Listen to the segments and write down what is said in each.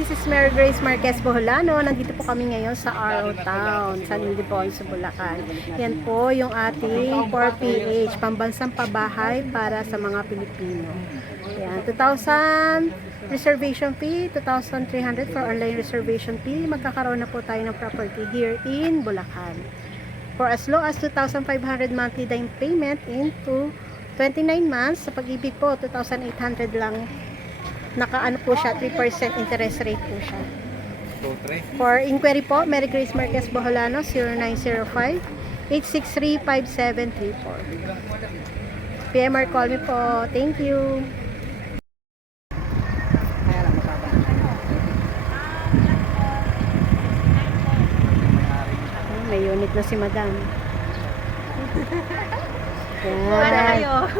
This is Mary Grace Marquez Boholano. Nandito po kami ngayon sa Arrow Town, San Ildefonso, Bulacan. Yan po yung ating 4PH, pambansang pabahay para sa mga Pilipino. Yan, 2,000 reservation fee, 2,300 for online reservation fee. Magkakaroon na po tayo ng property here in Bulacan. For as low as 2,500 monthly down payment into 29 months. Sa pag-ibig po, 2,800 lang. Nakaano po siya, 3% interest rate po siya. For inquiry po, Mary Grace Marquez Boholano, 0905-863-5734. PM or call me po. Thank you. May unit na si Madam.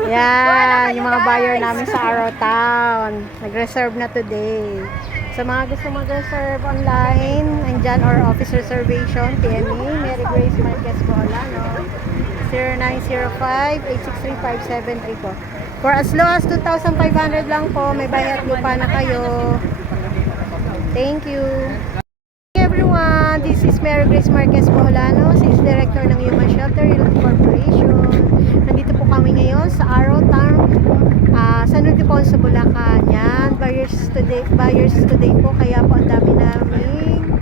Yan, yung mga buyer namin sa Arrow Town. Nag-reserve na today. Sa mga gusto mag-reserve online, andyan or office reservation, PM me, Mary Grace Marquez Boholano, 0905-863-5734. For as low as 2,500 lang po, may bayad lupa na kayo. Thank you. Hey everyone, this is Mary Grace Marquez Boholano, Sales Director ng Human Shelter Youth Corporation. Nandito po kami ngayon sa Arrow Town, San Ildefonso, Bulacan. Yan, buyers today po, kaya po ang dami naming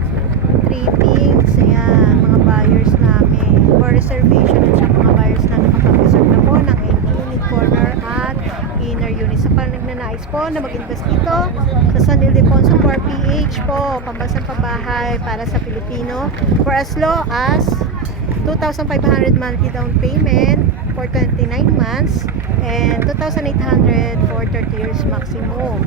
trippings. Ayan, mga buyers namin. For reservation at sa mga buyers na nakapag-reserve na po ng unit, corner at inner unit. Sa nagnanais po na mag-invest dito sa San Ildefonso 4PH po, pambansang pabahay para sa Pilipino. For as low as 2,500 monthly down payment for 29 months and 2,800 for 30 years maximum.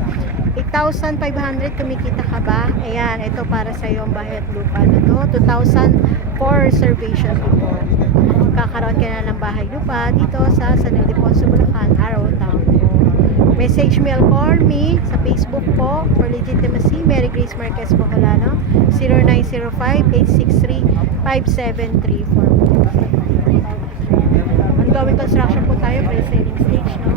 8,500 kumikita ka ba? Ayan, ito para sa iyo ang bayad lupa na to. 2,000 for reservation po. Kakaroon ka na ng bahay lupa dito sa San Ildefonso, Bulacan, Arrow Town po. Message me or call me sa Facebook po for legitimacy, Mary Grace Marquez Boholano, 0905-863-5734. Ongoing construction po tayo, pre-selling stage, no?